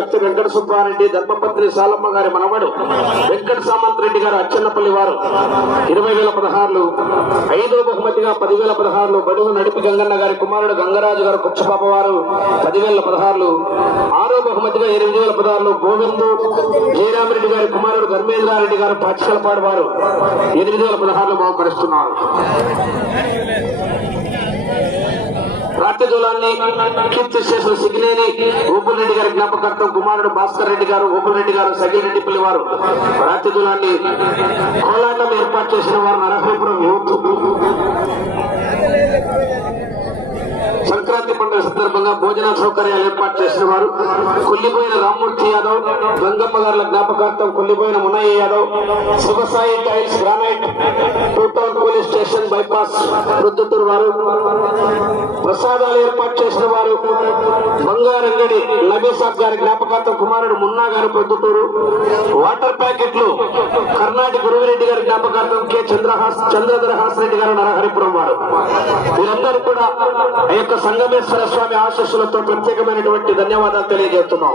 కత్తి వెంకట సుబ్బారెడ్డి ధర్మపత్రి సాలమ్మ గారి మనవడు వెంకట సామంత్ రెడ్డి గారు అచ్చెన్నపల్లి వారు. ఇరవై వేల పదహారులు ఐదో బహుమతిగా పదివేల పదహారులు బడుగు నడిపి గంగన్న గారి కుమారుడు గంగరాజు గారు కుచ్చపాప వారు పదివేల పదహారులు ఆరో బహుమతిగా ఎనిమిది వేల పదహారులు గోవిందు జయరామరెడ్డి గారి కుమారుడు ధర్మేంద్రారెడ్డి గారు పాఠశాలపాడు వారు. ఎనిమిది వేల పదహారులు బహుకరిస్తున్నారు రాత్రిదూలాన్ని కీర్తి చేసిన సిగ్నేని ఓపుల్ రెడ్డి గారి జ్ఞాపకార్థం కుమారుడు భాస్కర్ రెడ్డి గారు ఓపుల్ రెడ్డి గారు సగిల్ రెడ్డిపల్లి వారు రాత్రిదూలాన్ని కోలాటం ఏర్పాటు చేసిన వారు నరహరిపురం యూత్. సంక్రాంతి పండుగ సందర్భంగా భోజన సౌకర్యాలు ఏర్పాటు చేసిన వారు కొల్లిపోయిన రామ్మూర్తి యాదవ్ గంగమ్మ గారుల జ్ఞాపకార్థం కొల్లిపోయిన Munayya Yadav Sivasai tiles granite two town police station bypass రుద్దుతూరు వారు ప్రసాదాలు ఏర్పాటు చేసిన వారు బంగారంగడి నబీసాబ్ గారి జ్ఞాపకార్థం కుమారుడు మున్నా గారు ప్రొద్దుటూరు వాటర్ ప్యాకెట్లు కర్ణాటక గురువిరెడ్డి గారి జ్ఞాపకార్థం కె చంద్రహాస్ చంద్రధరహాస్ రెడ్డి గారు నరహరిపురం వారు. వీరందరూ కూడా ఆ యొక్క సంగమేశ్వర స్వామి ఆశస్సులతో ప్రత్యేకమైనటువంటి ధన్యవాదాలు తెలియజేస్తున్నాం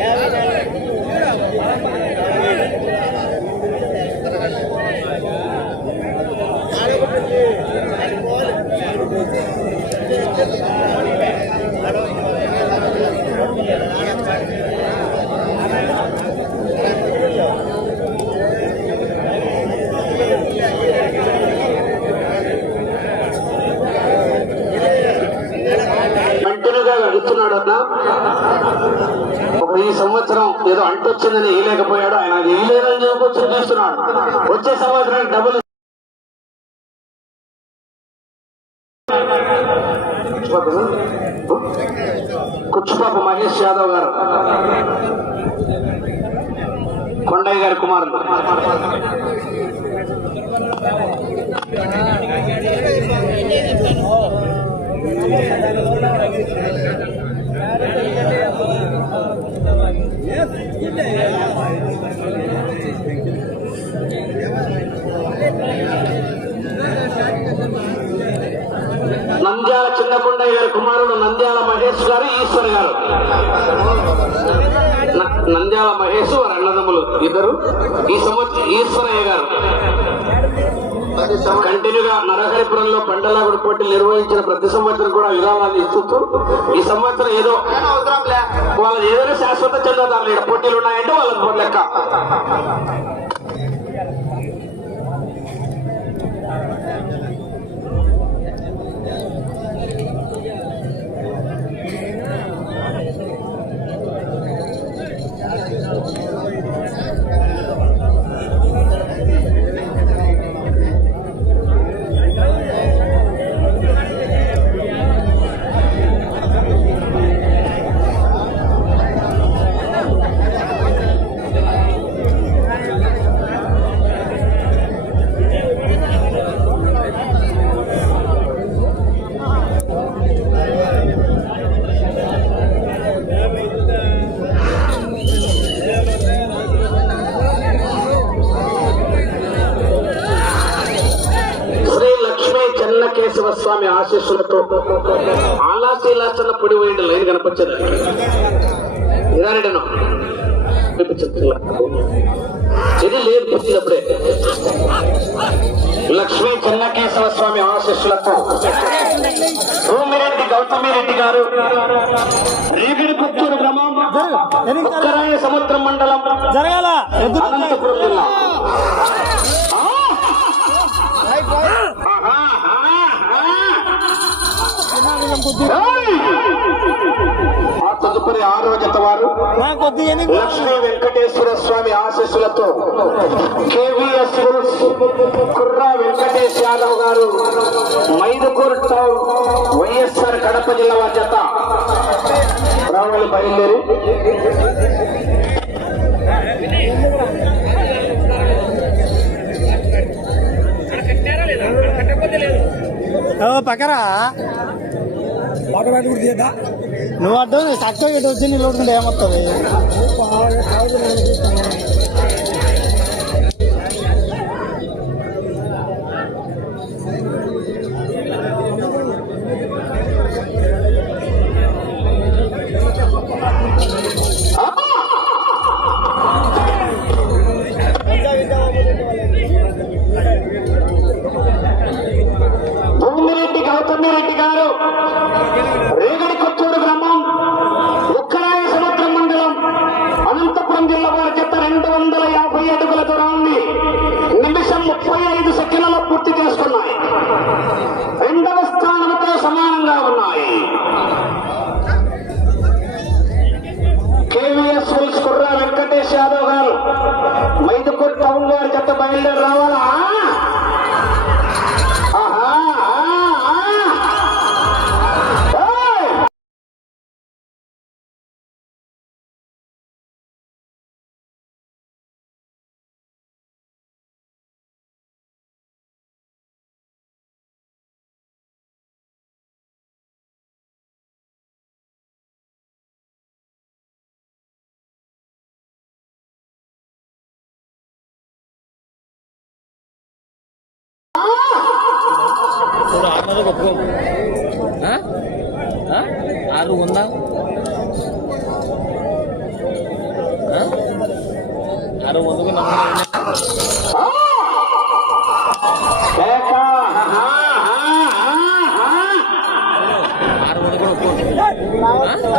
Thank you అడుగుతున్నాడు అన్న ఒక ఈ సంవత్సరం ఏదో వేయలేకపోయాడు ఆయన వేయలేదని చెప్పి చూపిస్తున్నాడు? వచ్చే సంవత్సరానికి డబ్బులు కుచ్చుపాపు మహేష్ యాదవ్ గారు. కొండయ్య గారి కుమారులు. కుమారుడు నంద్యాల మహేష్ గారు ఈశ్వర్ గారు. నంద్యాల మహేష్ వారి అన్నదమ్ములు ఇద్దరు. ఈ సంవత్సరం ఈశ్వరయ్య గారు. కంటిన్యూగా నరహరిపురంలో పండలాగుడు పోటీలు నిర్వహించిన ప్రతి సంవత్సరం కూడా విరాళాలు ఇస్తూ ఈ సంవత్సరం ఏదో వాళ్ళ ఏదైనా శాశ్వత చెందాదారులు పోటీలు ఉన్నాయంటే వాళ్ళ లెక్క. స్వామి ఆశీస్సులతో ఆలాశీలాచన పొడి వేయండి లైన్ కనపచ్చదు. ఇదారెడను ఇది లేదు పుట్టినప్పుడే. లక్ష్మీ చెన్నకేశవ స్వామి ఆశీస్సులతో. భూమిరెడ్డి గౌతమిరెడ్డి గారు రేగిడి పుత్తూరు గ్రామం సముద్రం మండలం జరగాల. ఎద్దు అనంతపురం జిల్లా. ఆ తదుపరి ఆరో జత వారు కొద్ది లక్ష్మీ వెంకటేశ్వర స్వామి ఆశీస్సులతో కేవీఎస్ కుర్రా వెంకటేష్ యాదవ్ గారు మైదుకూరు టౌన్ వైఎస్ఆర్ కడప జిల్లా వారి జత రావాలి బయలుదేరి. ఓ పక్కరా నువ్వు అడ్డు ఇటు వచ్చి నీళ్ళు కొట్టుకుంటే ఏమొస్తుంది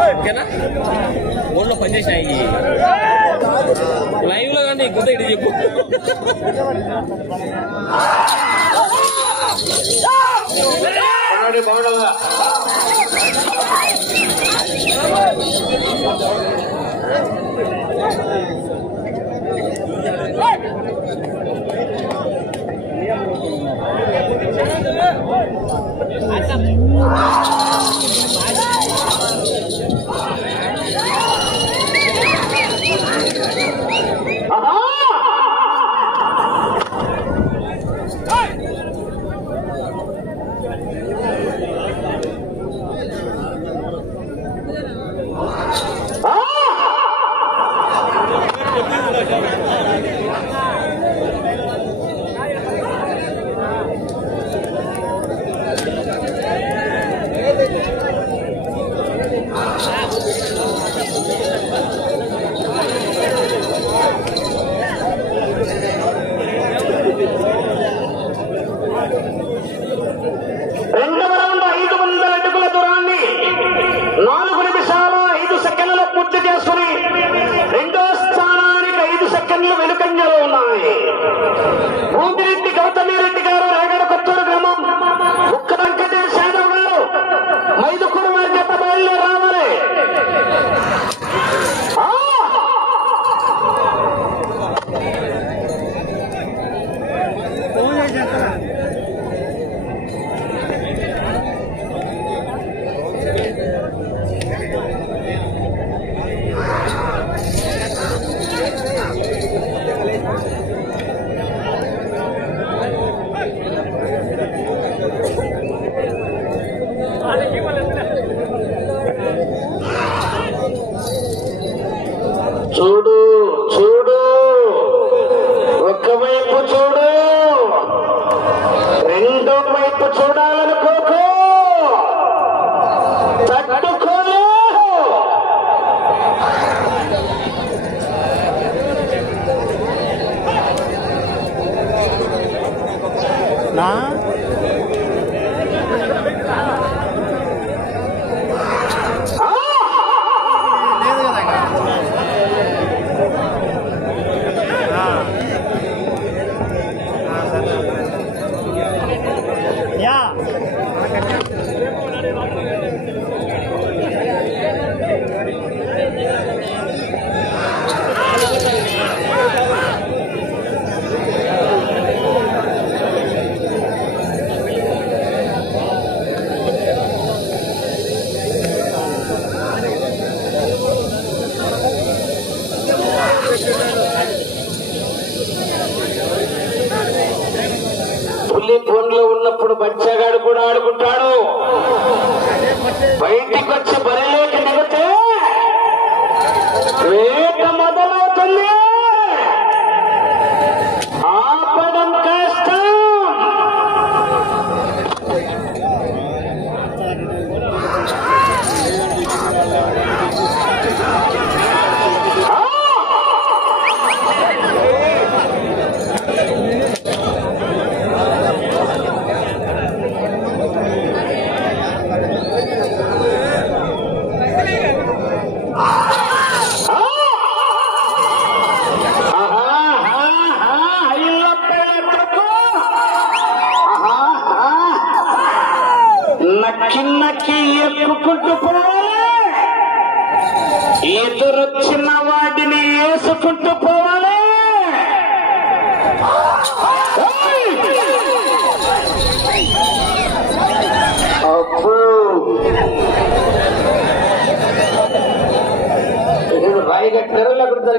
ఓకేనా ఊళ్ళో పనిచేసినాయి లైవ్లో కానీ గుద్ద ఇది చెప్పు Thank. వెనుకంజలో ఉన్నాయి. చూడు చూడు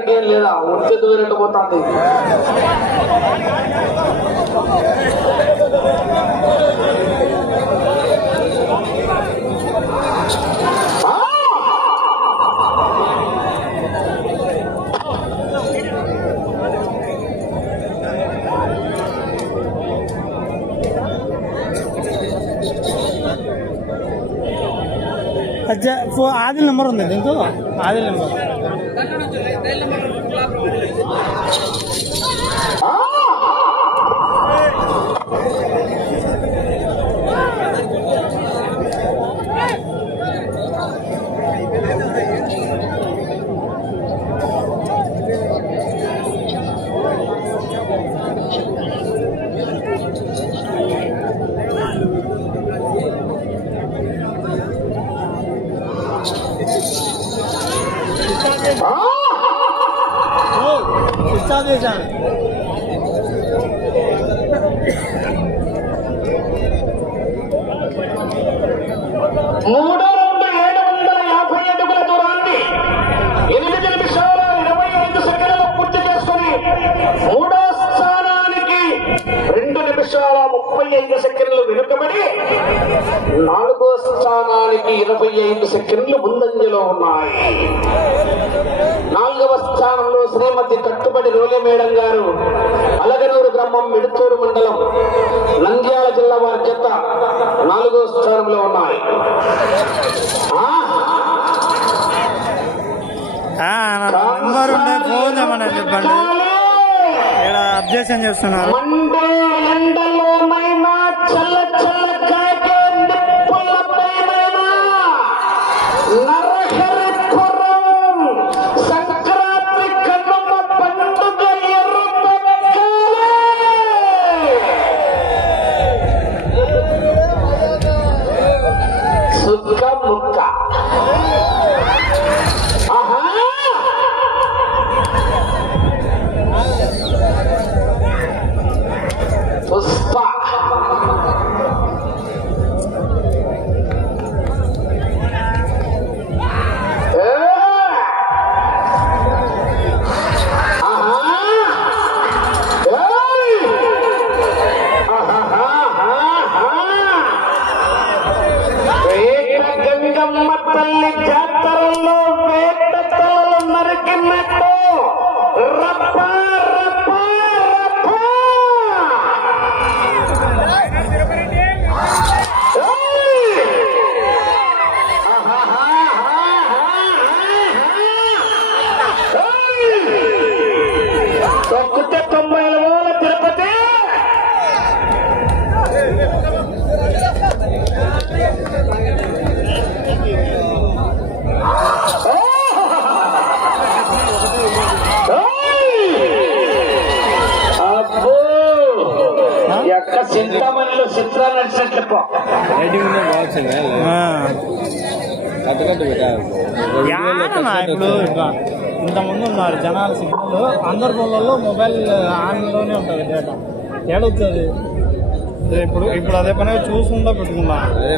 కట్టారు లేకపోతే దానికి ఏం లేదా ఉంటే దూరంగా పోతుంది అచ్చా ఫో- ఆదిల్ నెంబర్ ఉంది దీంతో Adil number Bagaimana cerita? Dalam mana gelap? నిమిషాల ముప్పై ఐదు సెకండ్లు వెనుకబడి నాలుగో స్థానానికి ఇరవై ఐదు సెకండ్లు ముందంజలో ఉన్నాయి. నాలుగవ స్థానంలో శ్రీమతి కట్టుబడి రోలి మేడం గారు అలగనూరు గ్రామం మిడుతూరు మండలం నంద్యాల జిల్లా వారి చేత నాలుగో స్థానంలో ఉన్నాయి. ఫోన్ చేయమని చెప్పండి? ఇక్కడ అబ్జెక్షన్ చేస్తున్నారు? ఇప్పుడు ఇంతమంది ఉన్నారు జనాల సిగ్నల్ అందరి ఫోన్లలో మొబైల్ ఆన్లోనే ఉంటుంది డేటా ఏడవుతుంది ఇప్పుడు ఇప్పుడు అదే పని చూసుకుంటా పెట్టుకున్నా అదే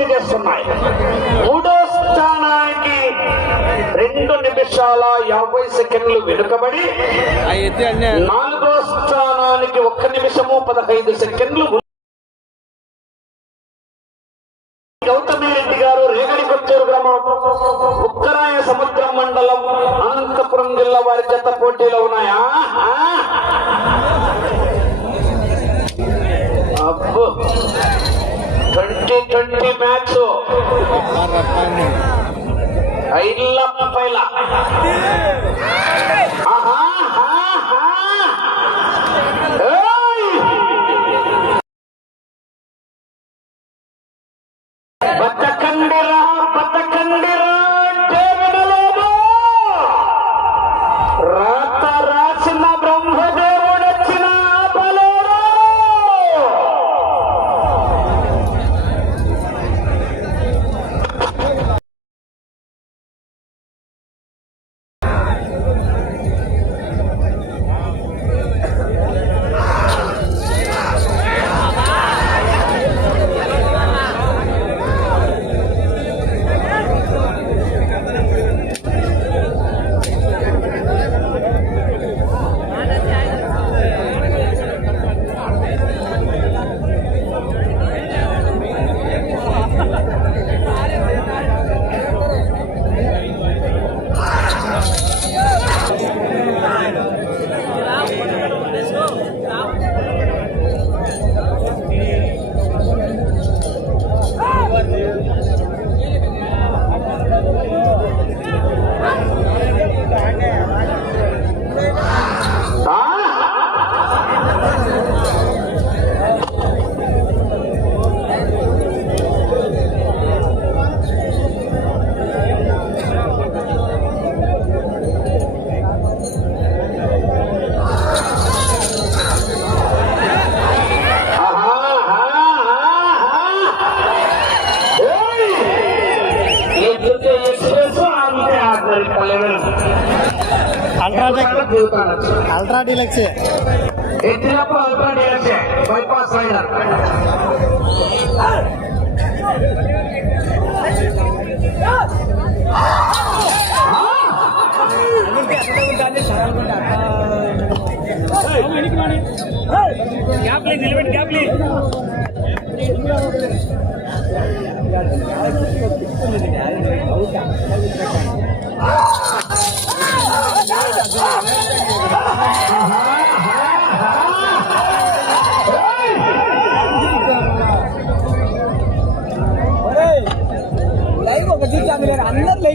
పూర్తి చేస్తున్నాయి మూడో స్థానానికి రెండు నిమిషాల యాభై సెకండ్లు వెనుకబడి నాలుగో స్థానానికి ఒక్క నిమిషము పదహైదు సెకండ్లు. గౌతమి రెడ్డి గారు రేగడి కొత్తూరు గ్రామం ఉత్తరాయ సముద్రం మండలం అనంతపురం జిల్లా వారి జత పోటీలో ఉన్నాయా? అబ్బో ట్వంటీ ట్వంటీ మ్యాచ్. ఐళ్ళ పైల బతకండిరా. UltraTech ultra deluxe ultra deluxe bypass rider గ్యాప్లీ నిలబెట్టి గ్యాప్లీ Ah!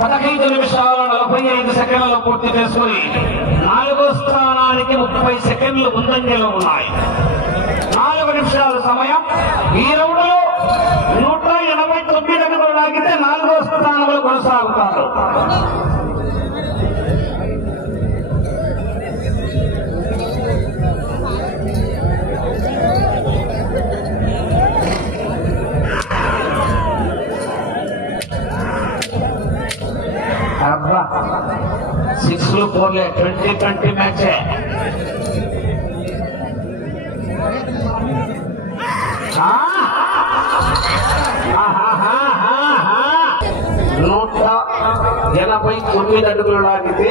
పదహైదు నిమిషాల నలభై ఐదు సెకండ్లు పూర్తి చేసుకుని నాలుగో స్థానానికి ముప్పై సెకండ్లు ముందంజలో ఉన్నాయి. నాలుగు నిమిషాల సమయం. ఈ రౌండ్లో నూట ఎనభై తొమ్మిది అడుగులు లాగితే నాలుగో స్థానంలో కొనసాగుతారు. సిక్స్లో ఫోర్లే ట్వంటీ ట్వంటీ మ్యాచ్. నూట ఎనభై తొమ్మిది అడుగులు లాగితే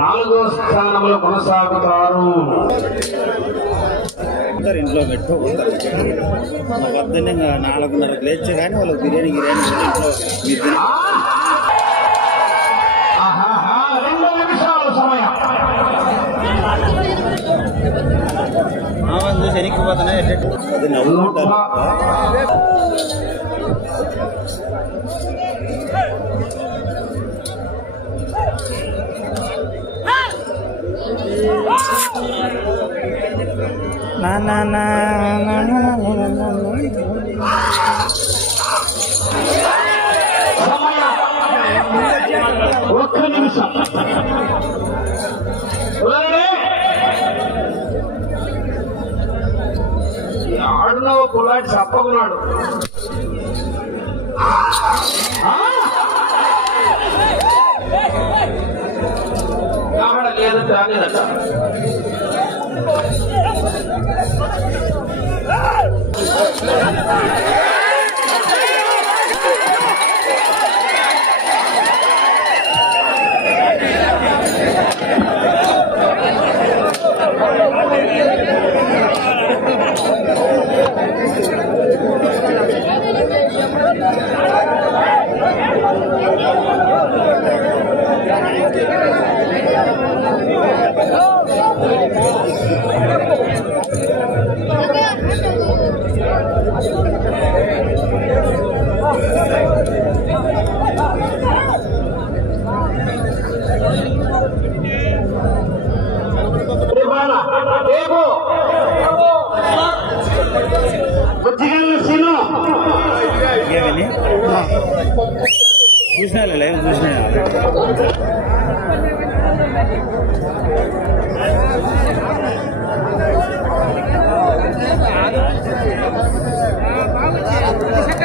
నాలుగో స్థానంలో కొనసాగుతారు. అందరు ఇంట్లో పెట్టు. మా పొద్దున్నే ఇంకా నాలుగున్నరకు లేచే కానీ వాళ్ళకి బిర్యానీ గిర్యానీ ఇంట్లో ಶನಿಗೆ ಹೋಗೋದನ್ನ ಎಡ್ಡೆಟ್ಟು ಅದನ್ನ ಅವ್ರು ನಾ ನಾ ನಾ ನಾ ನಾ ನಾ ನಾ ಒಕ್ಕ ನಿಮಿಷ ఒప్పుకున్నాడు కాబట్టి లేదంటే రాలేదట Hey!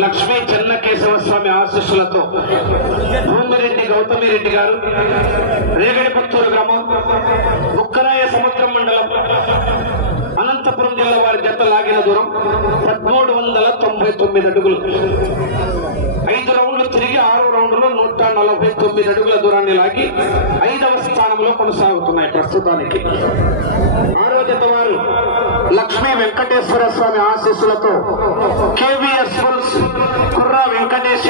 లక్ష్మీ చెన్నకేశవ స్వామి ఆశీస్సులతో భూమిరెడ్డి గౌతమిరెడ్డి గారు రేగడిపత్తూరు గ్రామం బుక్కరాయ సముద్రం మండలం అనంతపురం జిల్లా వారి జత లాగిన దూరం పదమూడు వందల తొంభై తొమ్మిది అడుగులు. ఐదు రౌండ్లు తిరిగి ఆరు రౌండ్లు నూట నలభై తొమ్మిది అడుగుల దూరాన్ని లాగి ఐదవ స్థానంలో కొనసాగుతున్నాయి ప్రస్తుతానికి. ఆరో జత వారు లక్ష్మీ వెంకటేశ్వర స్వామి ఆశీస్సులతో కేవీఎస్ కుర్రా వెంకటేశ